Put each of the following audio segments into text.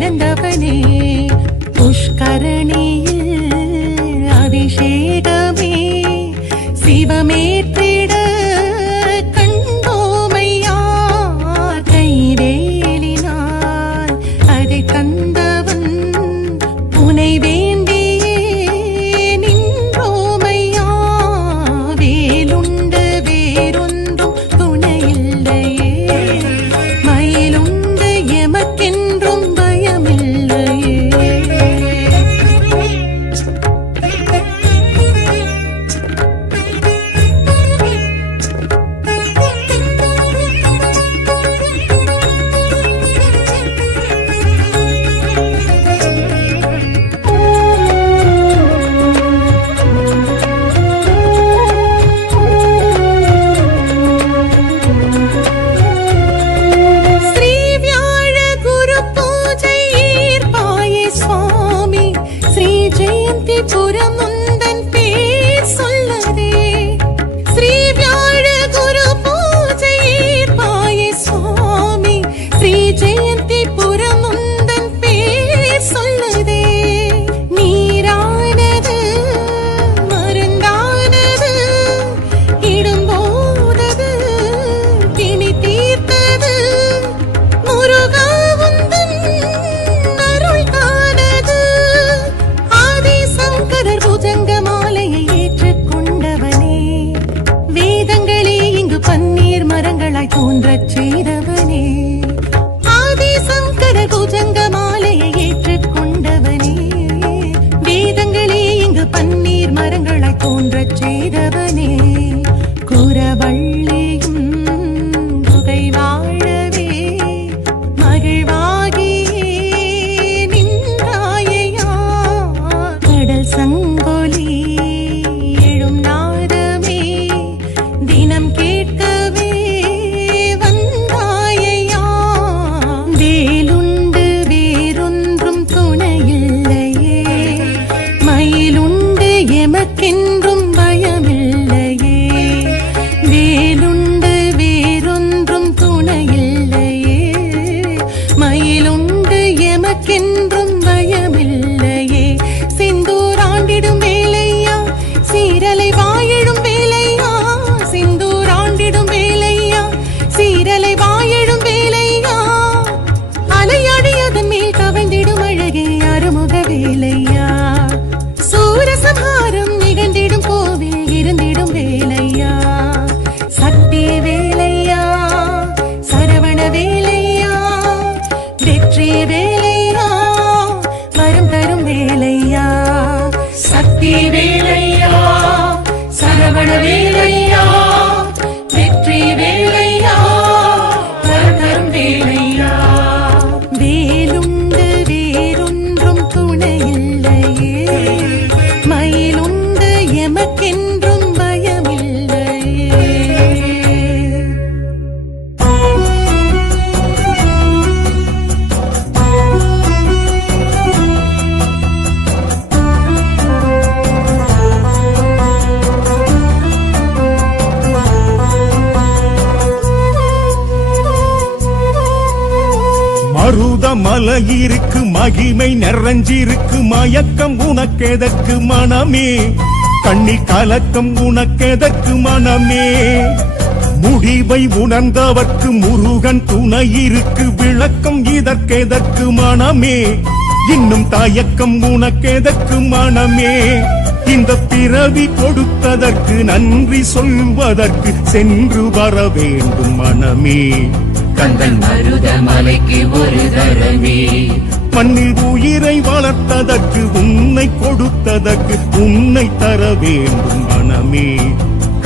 பிறந்தவனே புஷ்கரணியில் அபிஷேகமே சிவமேற்றிட கண்டோமையா கைவேலினான் அதை தந்தவன் புனை வேண்டியே நின்றோமையா வேலுண்டு வேறொன்றும் துணையில்லையே மயிலுண்டு எமக்கென்றும் பயமில்லையே புறமுந்தன் பேர் சொல்லதே ஸ்ரீ வியாழ குரு பூஜை ஏற்பாயே சுவாமி ஸ்ரீ ஜெயந்தி புறமுந்தன் பேர் சொல்லதே நீரானது மருந்தானது இடும்போதது பிணி தீர்த்தது முருகாவுந்தன் அருள் தானது புஜங்க மாலையை ஏற்றுக்கொண்டவனே வேதங்களே இங்கு பன்னீர் மரங்களாய் தோன்றச் செய்தவனே ஆதிசங்கர புஜங்க மாலையை ஏற்றுக்கொண்டவனே வேதங்களே இங்கு பன்னீர் மரங்களாய் தோன்றச் செய்தவனே குரவள்ளியும் குகை வாழவே மகிழ்வாகியே நின்றாயையா கடல் சங்கொலி எழும் நாதமே தினம் கேட்கவே வந்தாயையா வேலுண்டு வேறொன்றும் துணையில்லையே மயிலுண்டு எமக்கென்றும் பயமில்லையே வேலுண்டு வேறொன்றும் துணையில்லையே மயிலுண்டு எமக்கென்றும் பயமில்லையே சிந்தூராண்டிடும் வேலையா சீரலை வாயிடும் வேலையா சிந்தூராண்டிடும் வேலையா சீரலை வாயிடும் வேலையா அலையாடியதன் மேல் கவிழ்ந்திடும் அழகே அருமுக வேலையா சூரசம்ஹாரம் நிகழ்ந்திடும் கோவில் இருந்திடும் வேலையா சக்தி வேலையா சரவண வேலையா வெற்றி வேலையா வரம் தரும் வேலையா சக்தி வேலையா சரவண வேலையா வெற்றி வேலையா வரம் தரும் வேலையா வேலுண்டு வேறொன்றும் துணையில்லையே மயிலுண்டு எமக்கென்றும் பயமில்லையே மருத மலையிருக்கு மகிமை நிறைஞ்சிருக்கு மயக்கம் உனக்கெதற்கு மனமே கண்ணி கலக்கம் உனக்கெதற்கு மனமே முடிவை உணர்ந்தவர்க்கு முருகன் துணையிருக்கு விளக்கம் இதற்கெதற்கு மனமே இன்னும் தயக்கம் உனக்கெதற்கு மனமே இந்த பிறவி கொடுத்ததற்கு நன்றி சொல்வதற்கு சென்று வர வேண்டும் மனமே கந்தன் மருத மலைக்கு ஒரு தரமே மண்ணில் உயிரை வளர்த்ததற்கு உன்னை கொடுத்ததற்கு உன்னை தர வேண்டும் மனமே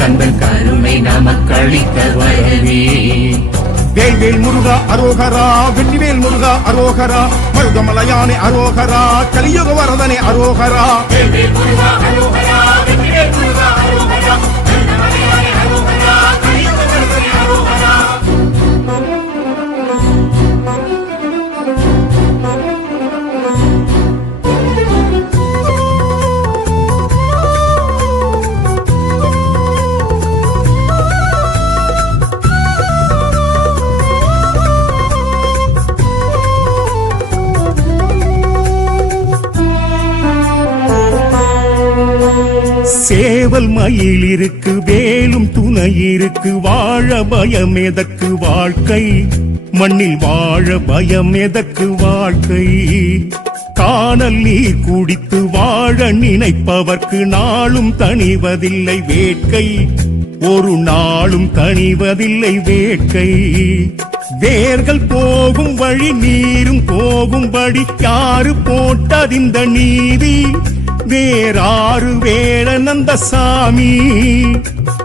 கந்தன் கருணை நமக்கு அளித்த வரவே வேல்வேல் முருகா அரோகரா வெற்றிவேல் முருகா அரோகரா மருதமலையானே அரோகரா கலியுக வரதனே அரோகரா வேல்வேல் முருகா அரோகரா வெற்றிவேல் முருகா அரோகரா மருதமலையானே அரோகரா கலியுக வரதனே அரோகரா சேவல் மயில் இருக்கு வேலும் துணை இருக்கு வாழ பயம் எதற்கு வாழ்க்கை மண்ணில் வாழ பயம் எதற்கு வாழ்க்கை காணல் நீர் குடித்து வாழ நினைப்பவர்க்கு நாளும் தணிவதில்லை வேட்கை ஒரு நாளும் தணிவதில்லை வேட்கை வேர்கள் போகும் வழி நீரும் போகும்படி யாரு போட்டதிந்த நீதி வேறாறு வேளநந்த சாமி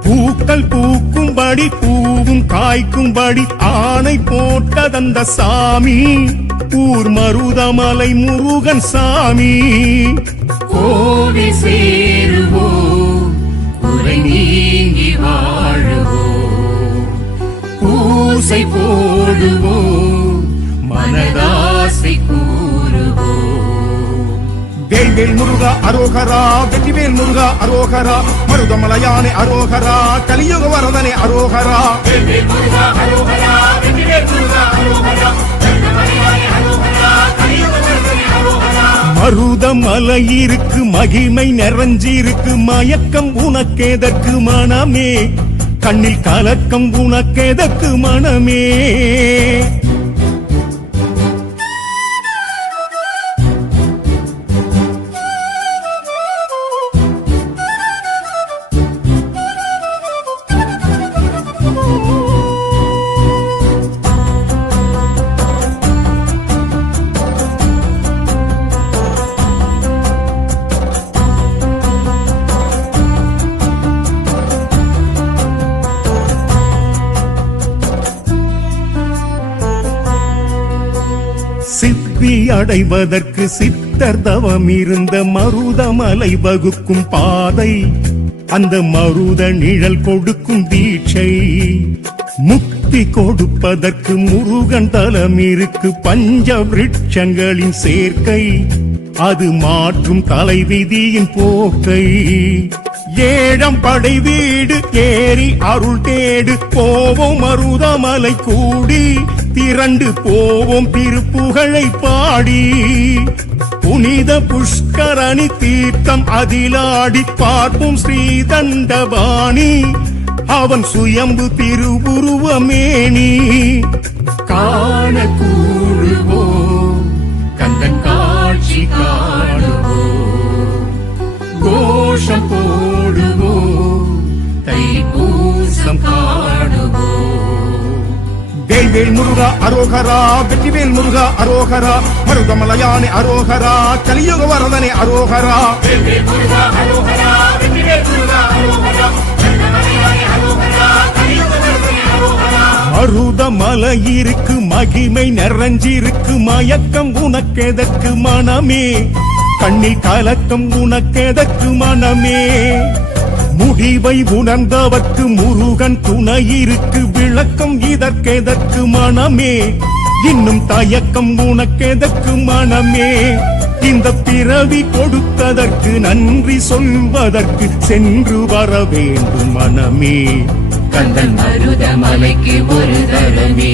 பூக்கள் பூக்கும்படி பூவும் காய்க்கும்படி ஆணை போட்டதந்த சாமி ஊர் மருதமலை முருகன் சாமி கோவி சேருவோம் குறை நீங்கி வாழுவோம் பூசை போடுவோம் மனதாசை கூறுவோம் வேல்வேல் முருகா அரோகரா வெற்றிவேல் முருகா அரோகரா மருதமலையானே அரோகரா கலியுக வரதனே அரோகரா வேல்வேல் முருகா அரோகரா வெற்றிவேல் முருகா அரோகரா தண்டமலையானே அரோகரா கலியுக வரதனே அரோகரா மருதமலை இருக்கு மகிமை நிறைஞ்சிருக்கு மயக்கம் உனக்கேதற்கு மனமே கண்ணில் கலக்கம் உனக்கேதற்கு மனமே சித்தி அடைவதற்கு சித்தர் தவம் இருந்த மருதமலை வகுக்கும் பாதை அந்த மருத நிழல் கொடுக்கும் தீட்சை முக்தி கொடுப்பதற்கு முருகன் தலம் இருக்கு பஞ்ச விருட்சங்களின் சேர்க்கை அது மாற்றும் தலைவிதியின் போக்கை ஏழம் படை வீடு ஏறி அருள் தேடு போவோம் மருதமலை கூடி திரண்டு போவோம் திருப்புகழை பாடி புனித புஷ்கரணி தீர்த்தம் அதிலாடி பார்ப்போம் ஸ்ரீதண்டபாணி அவன் சுயம்பு திருவுருவமேனி காண கூடுவோம் கந்தன் காட்சி காணுவோம் கோஷம் போடுவோம் தைப்பூசம் காணுவோம் வேல்வேல் முருகா அரோகரா வெற்றிவேல் முருகா அரோகரா மருதமலையானே அரோகரா கலியுக வரதனே அரோகரா வேல்வேல் முருகா அரோகரா வெற்றிவேல் முருகா அரோகரா தண்டமலையானே அரோகரா கலியுக வரதனே அரோகரா மருதமலை இருக்கு மகிமை நிறைஞ்சிருக்கு மயக்கம் உனக்கெதற்கு மனமே கண்ணில் கலக்கம் உனக்கெதற்கு மனமே முடிவை உணர்ந்தவர்க்கு முருகன் துணை இருக்கு விளக்கம் இதற்கெதற்கு மனமே இன்னும் தயக்கம் உனக்கெதற்கு மனமே இந்த பிறவி கொடுத்ததற்கு நன்றி சொல்வதற்கு சென்று வர வேண்டும் மனமே கந்தன் மருதமலைக்கு ஒரு தரமே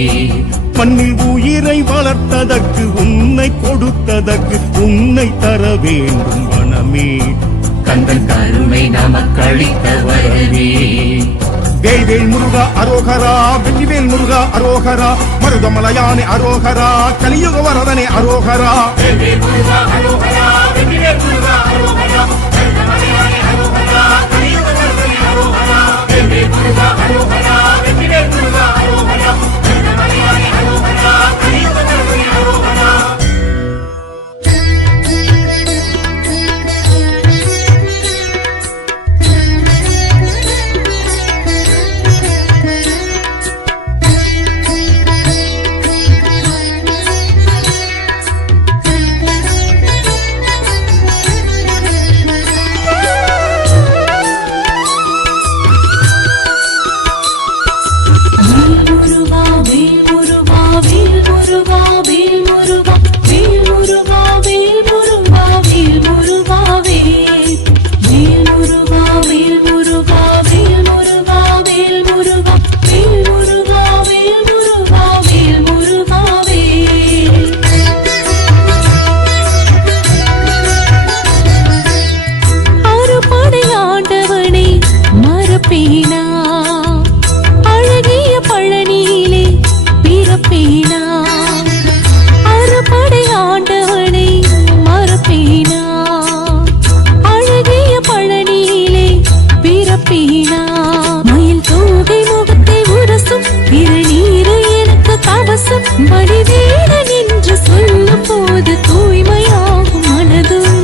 மண்ணில் உயிரை வளர்த்ததற்கு உன்னை கொடுத்ததற்கு உன்னை தர வேண்டும் மனமே கந்தன் கருணை நமக்களித்த வரவே வேல்வேல் முருகா அரோகரா வெற்றிவேல் முருகா அரோகரா மருதமலையானே அரோகரா கலியுக வரதனே அரோகரா வேல்வேல் முருகா அரோகரா வெற்றிவேல் முருகா அரோகரா தண்டமலையானே அரோகரா கலியுக வரதனே அரோகரா வேல்வேல் முருகா அரோகரா வெற்றிவேல் முருகா அரோகரா தண்டமலையானே அரோகரா கலியுக வரதனே அரோகரா பரவசம் வடிவேலன் என்று சொல்லும் போது தூய்மையாகும் மனதும்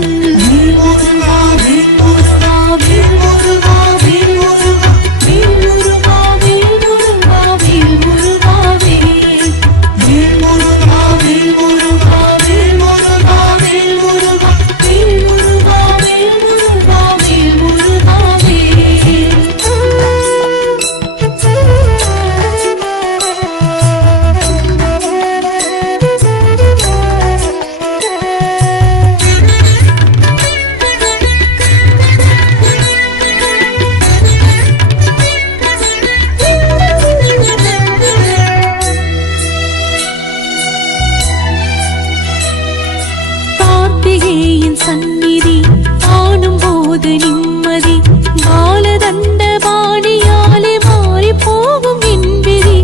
சந்நிதி காணும் போது நிம்மதி பாலதண்ட பாணியாலே மாறி போகும் என்பிதி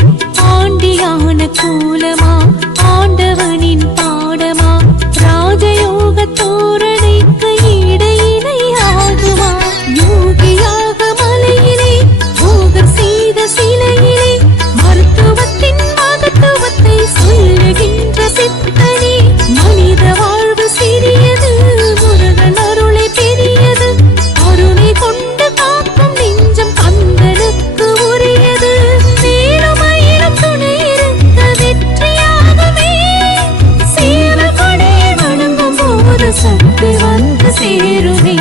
ஆண்டியான கோலமா ஆண்டவனின் பாடமா ராஜயோக தோரணைக்கு ஈடு இணை ஆகுமா யோகியாக மலையிலே போகர் செய்த சிலையிலே மருத்துவத்தின் மகத்துவத்தை சொல்லுகின்ற சித்தனே மனித வாழ்வு சிறியது முருகன் அருளை பெரியது அருணை கொண்டு காக்கும் நெஞ்சம் கந்தனுக்கு உரியது மேலுமயிலும் துணை இருக்க வெற்றியாகுமே சேவகொடே வணங்கும் போது சக்தி வந்து சேருமே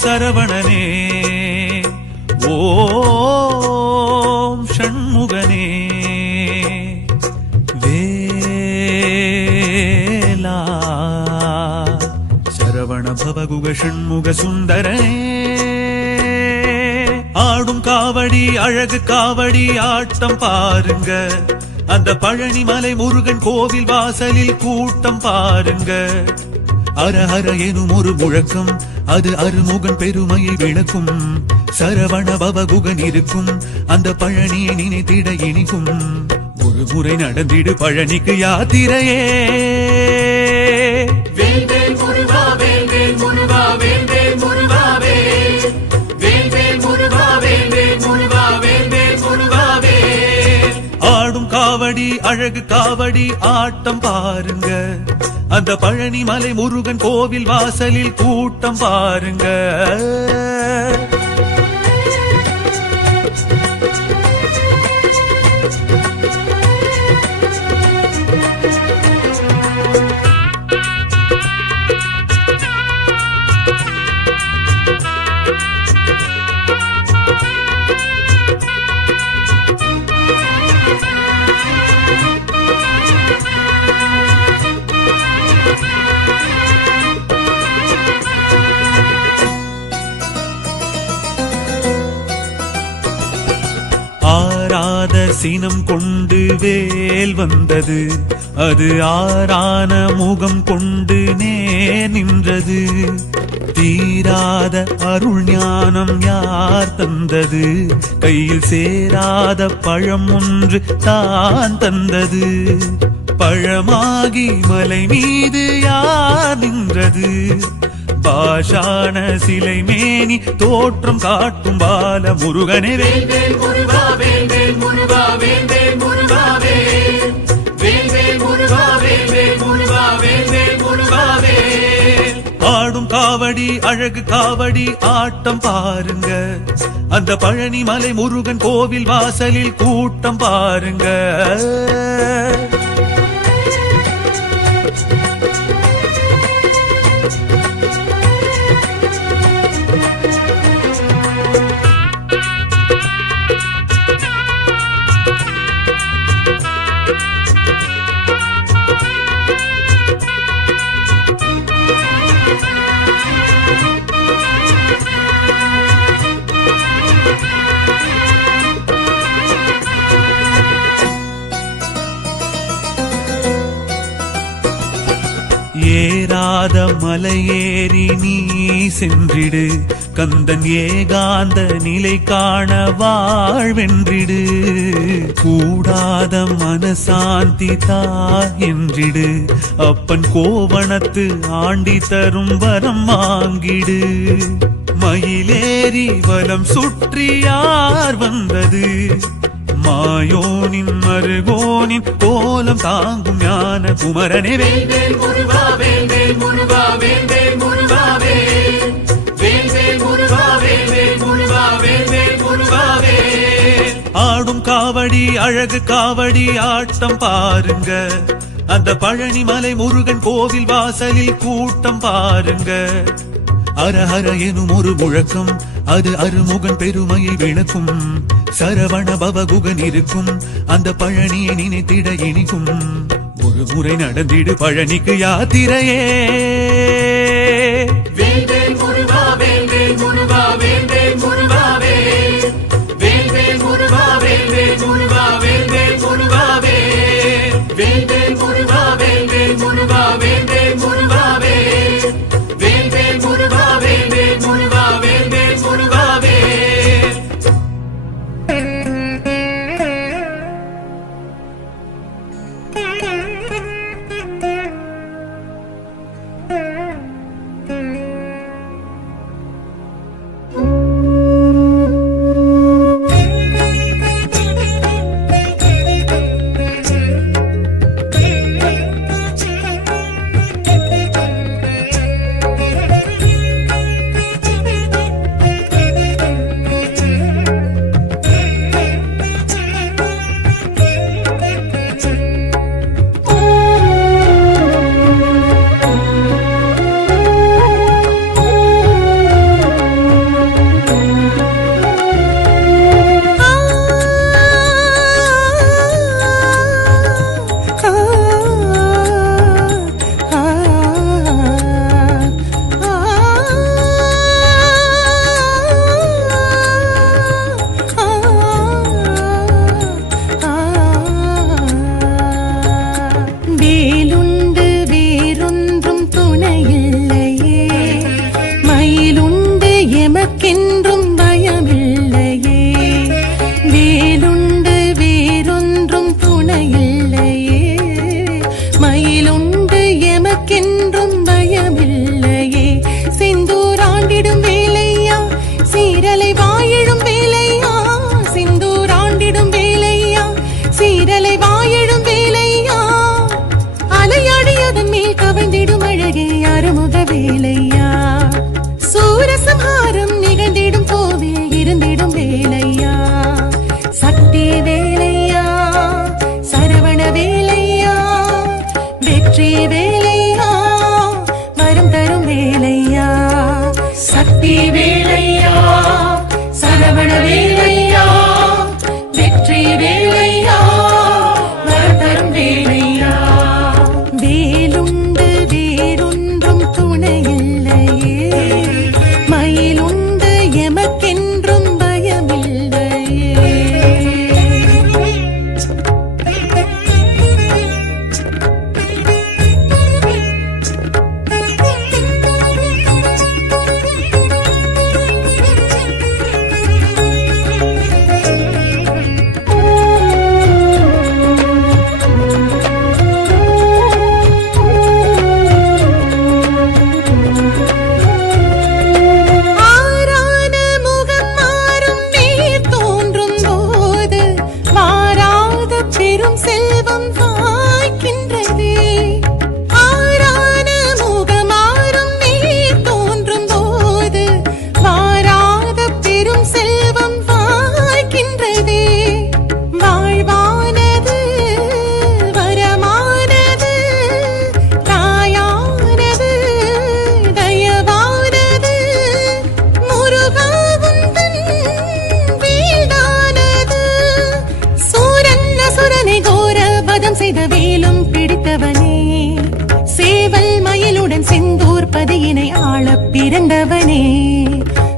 சரவணனே ஓம் ஷண்முகனே வேலா சரவண பவகுக ஷண்முக சுந்தரனே ஆடும் காவடி அழகு காவடி ஆட்டம் பாருங்க அந்த பழனிமலை முருகன் கோவில் வாசலில் கூட்டம் பாருங்க அரஹர எனும் ஒரு முழக்கம் அது அருமுகன் பெருமையை விளக்கும் சரவண பவகுகன் இருக்கும் அந்த பழனியை நினைத்திட இனிக்கும் ஒரு முறை நடந்திடு பழனிக்கு யாத்திரையே வேல்வேல் முருகா வேல்வேல் முருகா வேல்வேல் முருகா வேல்வேல் முருகா வேல்வேல் முருகா வேல்வேல் முருகா ஆடும் காவடி காவடி அழகு காவடி ஆட்டம் பாருங்க அந்த பழனி மலை முருகன் கோவில் வாசலில் கூட்டம் பாருங்க ஆராத சினம் கொண்டு வேல் வந்தது அது ஆரான முகம் கொண்டு நேர் நின்றது தீராத அருள் ஞானம் யார் தந்தது கையில் சேராத பழம் ஒன்று தான் தந்தது பழமாகி மலை மீது யார் நின்றது பாஷான சிலை மேனி தோற்றம் காட்டும் பால முருகனே வேல் வேல் முருகா வேல் வேல் முருகா வேல் வேல் முருகா வேல் வேல் வேல் முருகா வேல் வேல் முருகா வேல் வேல் முருகா வேல் ஆடும் காவடி அழகு காவடி ஆட்டம் பாருங்க அந்த பழனி மலை முருகன் கோவில் வாசலில் கூட்டம் பாருங்க ஏறாத மலையேறி நீ சென்றிடு கந்தன் ஏகாந்த நிலை காண வாழ்வென்றிடு கூடாத மனசாந்தி தா என்றிடு அப்பன் கோவணத்து ஆண்டி தரும் வரம் வாங்கிடு மயிலேறி வலம் சுற்றி யார் வந்தது மாயோனின் மருகோனின் கோலம் தாங்கும் ஞான குமரனே வேல் வேல் முருகா வேல் வேல் முருகா வேல் வேல் முருகா வேல் வேல் வேல் முருகா வேல் வேல் முருகா வேல் வேல் முருகா வேல் ஆடும் காவடி அழகு காவடி ஆட்டம் பாருங்க அந்த பழனி மலை முருகன் கோவில் வாசலில் கூட்டம் பாருங்க அரஹர எனும் ஒரு முழக்கம் அது அருமுகன் பெருமையை விளக்கும் சரவண பவகுகன் இருக்கும் அந்த பழனியை நினைத்திட இனிக்கும் ஒரு முறை நடந்திடு பழனிக்கு யாத்திரையே வேல் வேல் முருகா வேல் வேல் முருகா வேல் வேல் முருகா வேல் வேல் வேல் முருகா வேல் வேல் முருகா வேல் வேல் முருகா வேல் வேல் வேல் முருகா வேல் வேல் முருகா வேல் வேல் முருகா வேல் வேல் வேல் முருகா வேல் வேல் முருகா வேல் வேல் முருகா வேல் வெற்றி வேலையா வரம் தரும் வேலையா சக்தி வேலையா சரவண வேலையா வெற்றி வேலையா வரம் தரும் வேலையா வேலுண்டு வேறொன்றும் துணையில்லையே மயிலுண்டு எமக்கென்றும் பயமில்லையே ஆரான முகம் மாறும் நீர் தோன்றும் போது மாறாத பெரும் செல்வம் வாய்க்கின்றதே ஆரான முகம் மாறும் நீர் தோன்றும் போது மாறாத பெரும் செல்வம் வாய்க்கின்றதே வாழ்வானது வரமானது தாயானது தயவானது முருகாவுந்தன் வீழ்தானது சூரன் அசுரனை கோர வதம் செய்த வேலும் பிடித்தவனே சேவல் மயிலுடன் செந்தூர் பதியினை ஆளப் பிறந்தவனே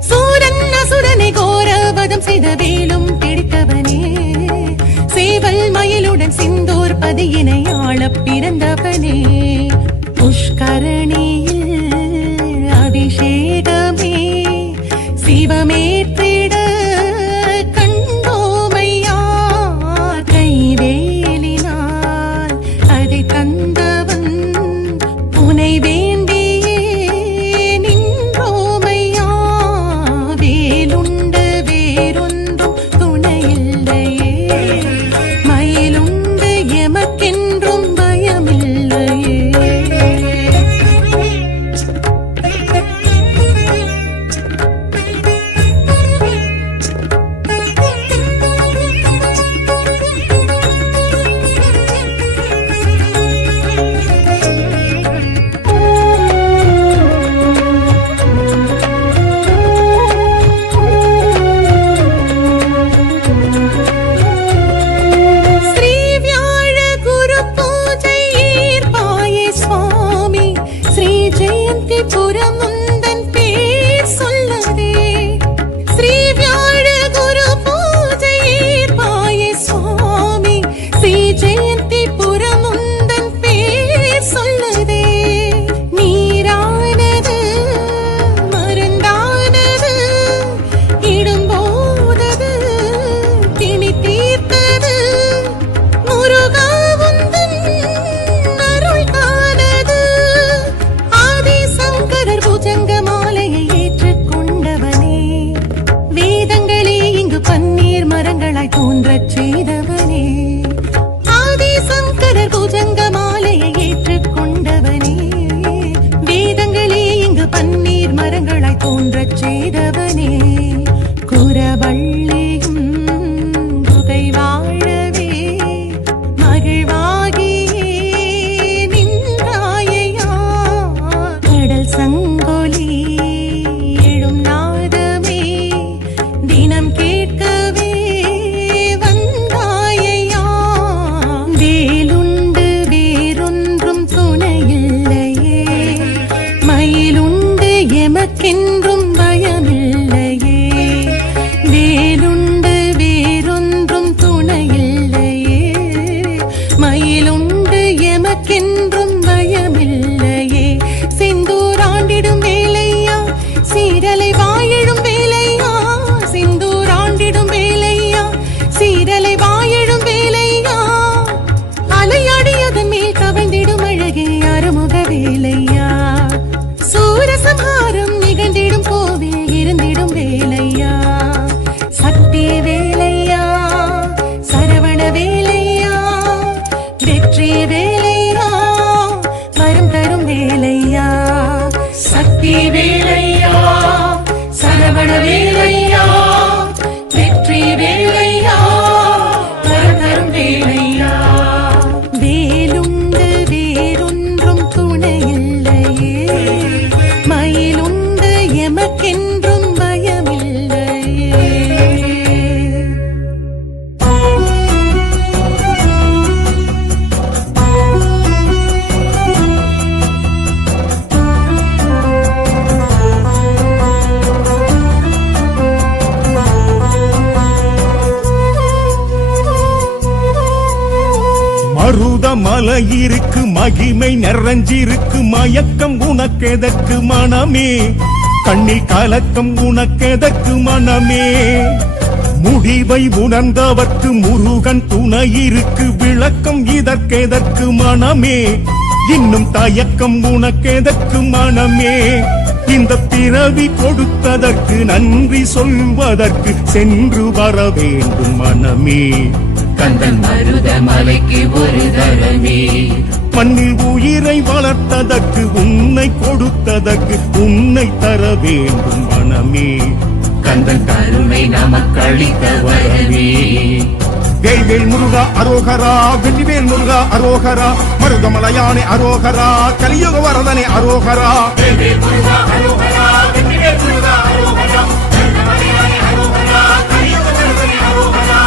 சூரன் அசுரனை கோர வதம் செய்த வேலும் பிடித்தவனே சேவல் மயிலுடன் சிந்தூர் பதியினை ஆளப் பிறந்தவனே புஷ்கரணியில் அபிஷேகமே சிவமேற்றிட கண்டோமையா கைவேலினால் அதை தந்தவன் உனை வேண்டியே நின்றோமையா வேலுண்டு வேறொன்றும் துணையில்லையே மயிலுண்டு எமக்கென்றும் பயமில்லையே ஸ்ரீ வியாழ குரு பூஜை ஈர்ப்பாயே சுவாமி ஸ்ரீ ஜெயந்தி புரமுந்தன் பேர் சொல்லதே ஸ்ரீ வியாழ குரு பூஜை ஈர்ப்பாயே சுவாமி ஸ்ரீ ஜெயந்தி புரமுந்தன் பேர் சொல்லதே நீரானது மருந்தானது இடும்போதது திணி தீர்த்தது முருகாவுந்தன் அருள் காணது ஆதிசங்கரர் பூஜை மலை இருக்கு மகிமை நிறைஞ்சிருக்கு மயக்கம் உனக்கெதற்கு மனமே கண்ணில் கலக்கம் உனக்கெதற்கு மனமே முடிவை உணர்ந்தவர்க்கு முருகன் துணை இருக்கு விளக்கம் இதற்கெதற்கு மனமே இன்னும் தயக்கம் உனக்கெதற்கு மனமே இந்த பிறவி கொடுத்ததற்கு நன்றி சொல்வதற்கு சென்று வர வேண்டும் மனமே கந்தன் மருதமலைக்கு ஒரு தரமே மண்ணில் உயிரை வளர்த்ததற்கு உன்னை கொடுத்ததற்கு உன்னை தர வேண்டும் மனமே கந்தன் கருணை நமக்களித்த வரமே வேல்வேல் முருகா அரோகரா வெற்றிவேல் முருகா அரோகரா மருதமலையானே அரோகரா கலியுக வரதனே அரோகரா வேல்வேல் முருகா அரோகரா வெற்றிவேல் முருகா அரோகரா மருதமலையானே அரோகரா கலியுக வரதனே அரோகரா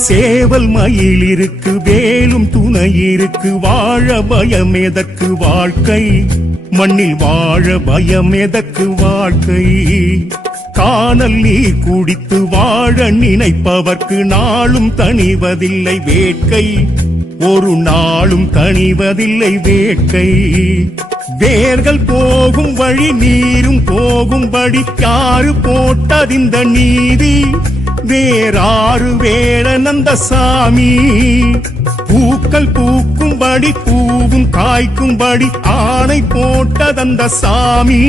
சேவல் மயில் இருக்கு வேலும் துணை இருக்கு வாழ பயம் எதற்கு வாழ்க்கை மண்ணில் வாழ பயம் எதற்கு வாழ்க்கை காணல் நீர் குடித்து வாழ நினைப்பவர்க்கு நாளும் தணிவதில்லை வேட்கை ஒரு நாளும் தணிவதில்லை வேட்கை வேர்கள் போகும் வழி நீரும் போகும்படி யாரு போட்டதிந்த நீதி வேறாறு வேடனந்த சாமி பூக்கள் பூக்கும்படி பூவும் காய்க்கும்படி ஆணை போட்டதந்த சாமி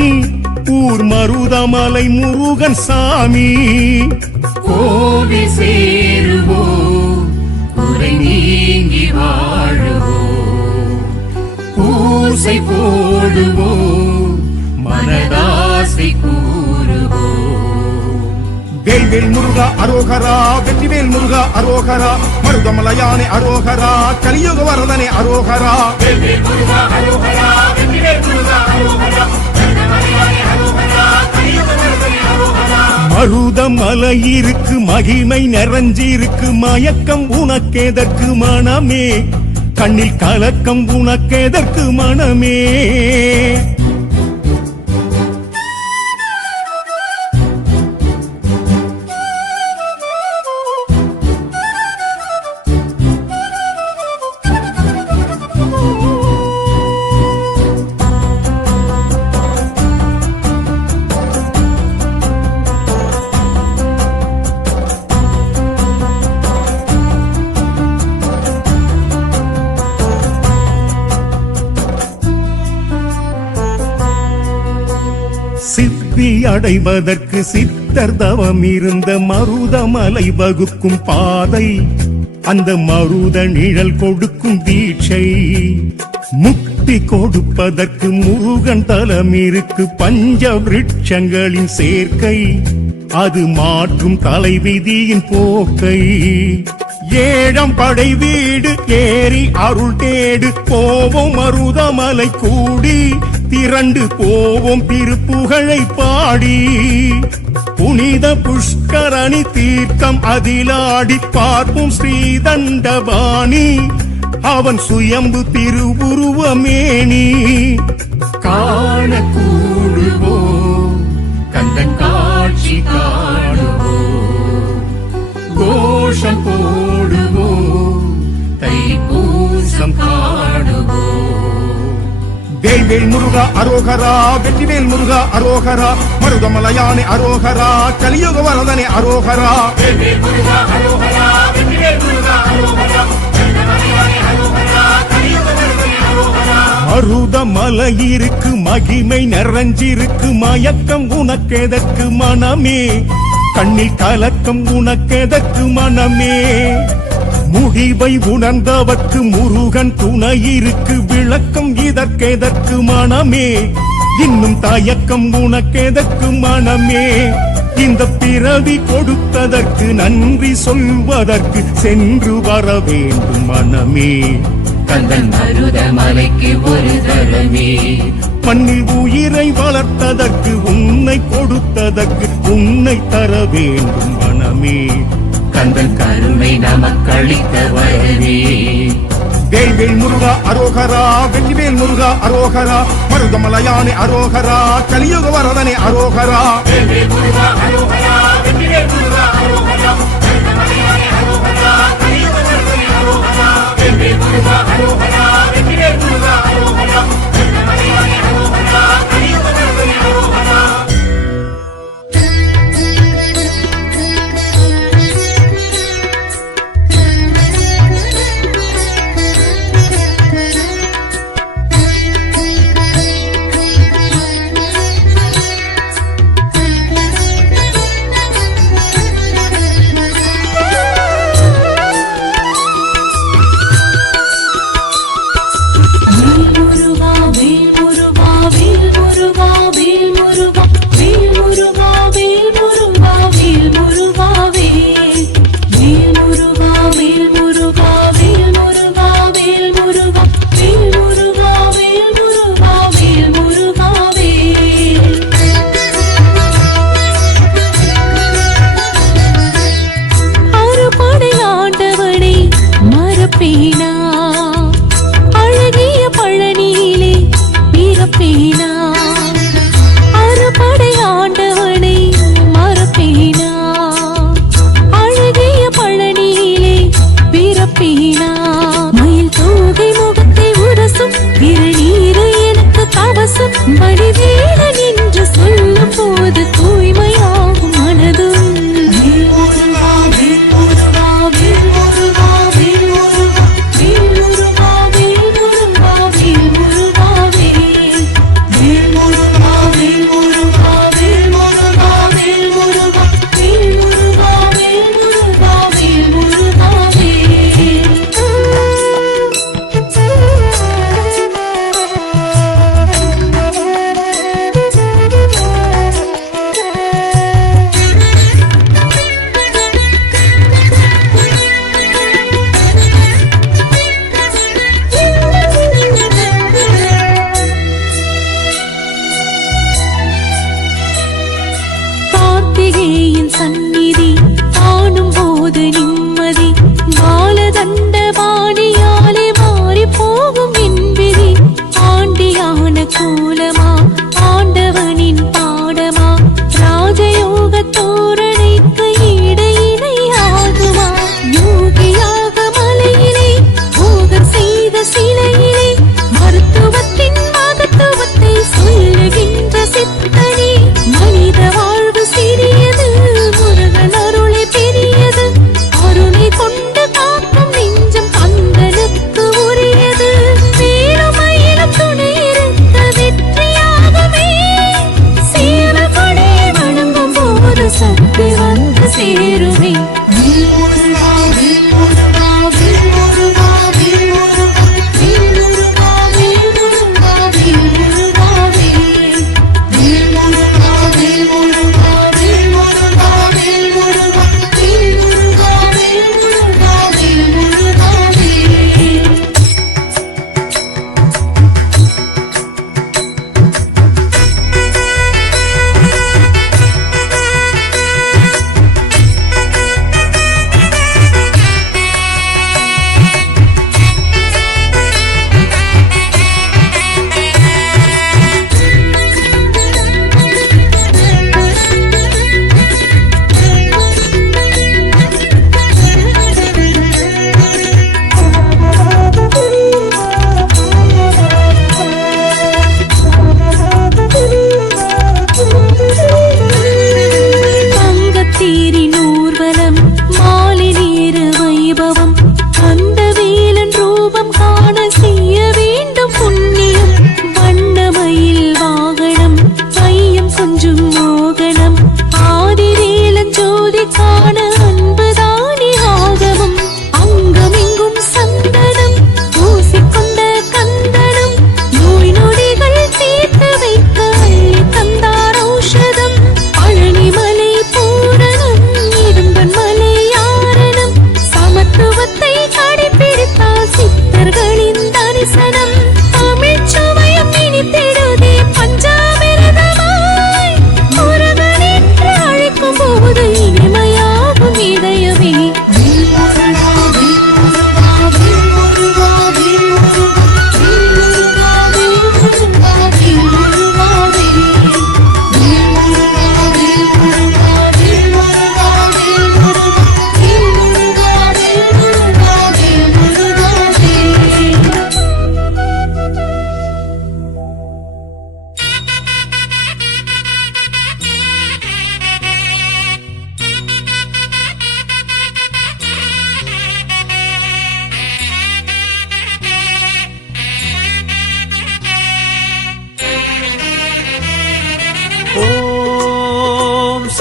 ஊர் மருதமலை முருகன் சாமி கோவில் சேருவோம் குறை நீங்கி வாழுவோம் பூசை போடுவோம் மனதாசை கூறுவோம் வேல்வேல் முருகா அரோகரா வெற்றிவேல் முருகா அரோகரா மருதமலையானே அரோகரா கலியுக வரதனே அரோகரா வேல்வேல் முருகா அரோகரா வெற்றிவேல் முருகா அரோகரா மருதமலையானே அரோகரா கலியுக வரதனே அரோகரா மருதமலை இருக்கு மகிமை நிறைஞ்சிருக்கு மயக்கம் உனக்கெதற்கு மனமே கண்ணில் கலக்கம் உனக்கெதற்கு மனமே சித்தி அடைவதற்கு சித்தர் தவம் இருந்த மருதமலை வகுக்கும் பாதை அந்த மருத நிழல் கொடுக்கும் தீட்சை முக்தி கொடுப்பதற்கு முருகன் தலம் இருக்கு பஞ்ச விருட்சங்களின் சேர்க்கை அது மாற்றும் தலைவிதியின் போக்கை ஏழம் படை வீடு ஏறி அருள் தேடு போவோம் மருதமலை கூடி திரண்டு போவோம் திருப்புகழை பாடி புனித புஷ்கரணி தீர்த்தம் அதிலாடி பார்ப்போம் ஸ்ரீதண்டபாணி அவன் சுயம்பு திருவுருவமேனி காண கூடுவோம் கந்தன் காட்சி காணுவோம் கோஷம் போடுவோம் தைப்பூசம் காணுவோம் வேல்வேல் முருகா அரோகரா வெற்றிவேல் முருகா அரோகரா மருதமலையானே அரோகரா கலியுக வரதனே அரோகரா வேல்வேல் முருகா அரோகரா வெற்றிவேல் முருகா அரோகரா மருதமலையானே அரோகரா கலியுக வரதனே அரோகரா மருதமலை இருக்கு மகிமை நிறைஞ்சிருக்கு மயக்கம் உனக்கெதற்கு மனமே கண்ணில் கலக்கம் உனக்கெதற்கு மனமே முடிவை உணர்ந்தவர்க்கு முருகன் துணை இருக்கு விளக்கம் இதற்கெதற்கு மனமே இன்னும் தயக்கம் உனக்கெதற்கு மனமே இந்த பிறவி கொடுத்ததற்கு நன்றி சொல்வதற்கு சென்று வர வேண்டும் மனமே கந்தன் மருதமலைக்கு ஒரு தரமே மண்ணில் உயிரை வளர்த்ததற்கு உன்னை கொடுத்ததற்கு உன்னை தர வேண்டும் மனமே. கந்தன் கருணை நமக்களித்த வரவே. வேல்வேல் முருகா அரோகரா, வெற்றிவேல் முருகா அரோகரா, மருதமலையானே அரோகரா, கலியுக வரதனே அரோகரா. வேல்வேல் முருகா அரோகரா, வெற்றிவேல் முருகா அரோகரா, மருதமலையானே அரோகரா, கலியுக வரதனே அரோகரா. வேல்வேல் முருகா அரோகரா, வெற்றிவேல் முருகா அரோகரா, மருதமலையானே அரோகரா, கலியுக வரதனே அரோகரா.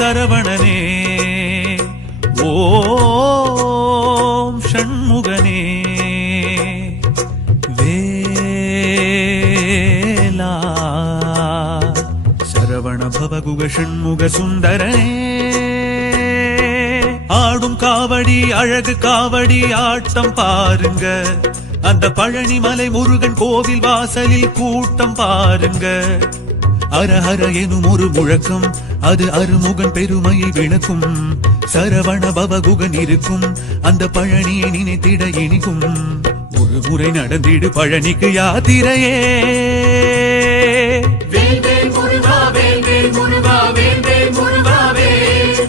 சரவணனே ஓம் ஷண்முகனே வேலா சரவண பவகுக ஷண்முக சுந்தரனே ஆடும் காவடி அழகு காவடி ஆட்டம் பாருங்க அந்த பழனிமலை முருகன் கோவில் வாசலில் கூட்டம் பாருங்க அரஹர எனும் ஒரு முழக்கம் அது அருமுகன் பெருமையை விளக்கும் சரவண பவகுகன் இருக்கும் அந்த பழனியை நினைத்திட இனிக்கும் ஒரு முறை நடந்திடு பழனிக்கு யாத்திரையே வேல் வேல் முருகா வேல் வேல் முருகா வேல் வேல் முருகா வேல்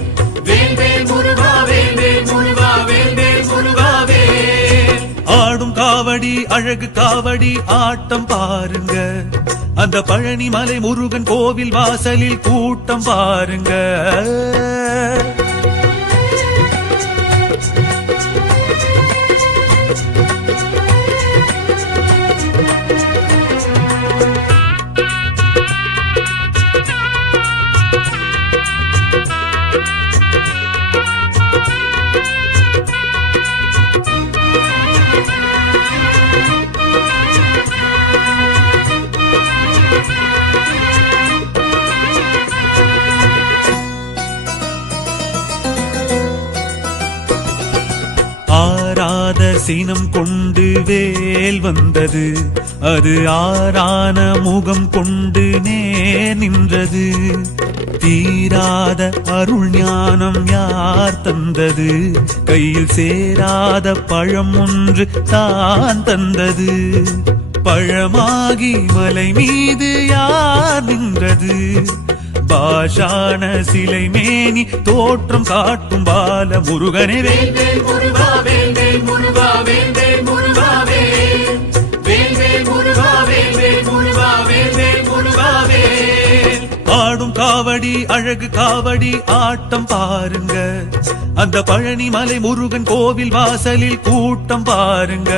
வேல் வேல் முருகா வேல் வேல் முருகா வேல் வேல் முருகா வேல் ஆடும் காவடி அழகு காவடி ஆட்டம் பாருங்க அந்த பழனிமலை முருகன் கோவில் வாசலில் கூட்டம் பாருங்க ஆராத சினம் கொண்டு வேல் வந்தது அது ஆரான முகம் கொண்டு நேர் நின்றது தீராத அருள் ஞானம் யார் தந்தது கையில் சேராத பழம் ஒன்று தான் தந்தது பழமாகி மலை மீது யார் நின்றது பாஷான சிலை மேனி தோற்றம் காட்டும் பால முருகனே வேல் வேல் முருகா வேல் வேல் முருகா வேல் வேல் முருகா வேல் வேல் வேல் முருகா வேல் வேல் முருகா வேல் வேல் முருகா வேல் ஆடும் காவடி அழகு காவடி ஆட்டம் பாருங்க அந்த பழனிமலை முருகன் கோவில் வாசலில் கூட்டம் பாருங்க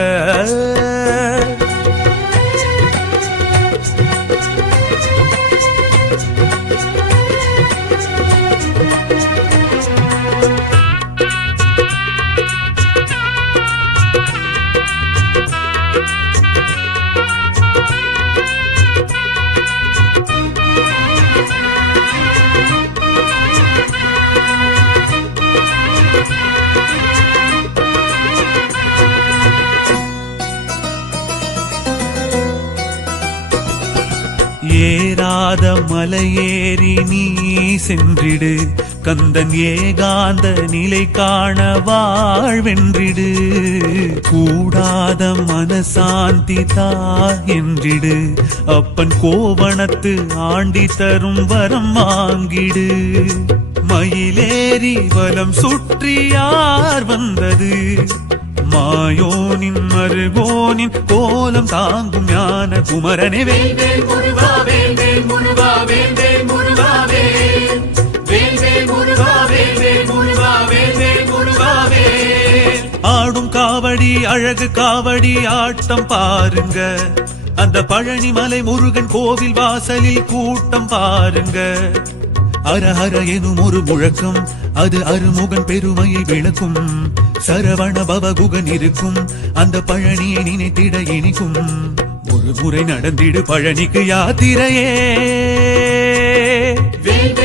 ஏறாத மலையேறி நீ சென்றிடு கந்தன் ஏகாந்த நிலை காண வாழ்வென்றிடு கூடாத மனசாந்தி தா என்றிடு அப்பன் கோவணத்து ஆண்டி தரும் வரம் வாங்கிடு மயிலேறி வலம் சுற்றி யார் வந்தது மாயோனின் மருகோனின் கோலம் தாங்கும் ஞான குமரனே வேல் வேல் முருகா வேல் வேல் முருகா வேல் வேல் முருகா வேல் வேல் வேல் முருகா வேல் வேல் முருகா வேல் வேல் முருகா வேல் ஆடும் காவடி அழகு காவடி ஆட்டம் பாருங்க அந்த பழனிமலை முருகன் கோவில் வாசலில் கூட்டம் பாருங்க அரஹர எனும் ஒரு முழக்கம் அது அருமுகன் பெருமையை விளக்கும் சரவண பவகுகன் இருக்கும் அந்த பழனியை நினைத்திட இனிக்கும் ஒரு முறை நடந்திடு பழனிக்கு யாத்திரையே வேல்